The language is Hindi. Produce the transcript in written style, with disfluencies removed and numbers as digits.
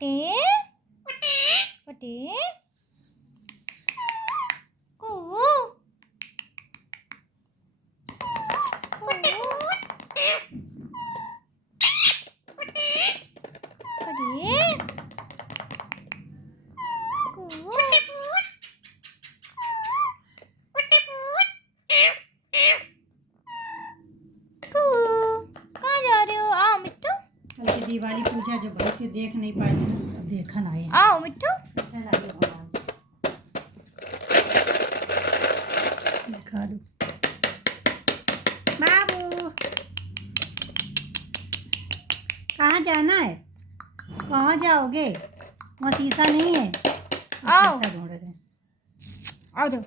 पटे पटे कू दिवाली पूजा जो भाई के देख नहीं पाए थे, देखन आए। आओ मिट्टू, कैसा लगे भगवान दिखा दो बाबू। कहाँ जाना है? कहाँ जाओगे? वहाँ शीशा नहीं है। आओ शीशा ढूंढ रहे हैं। आओ जाओ।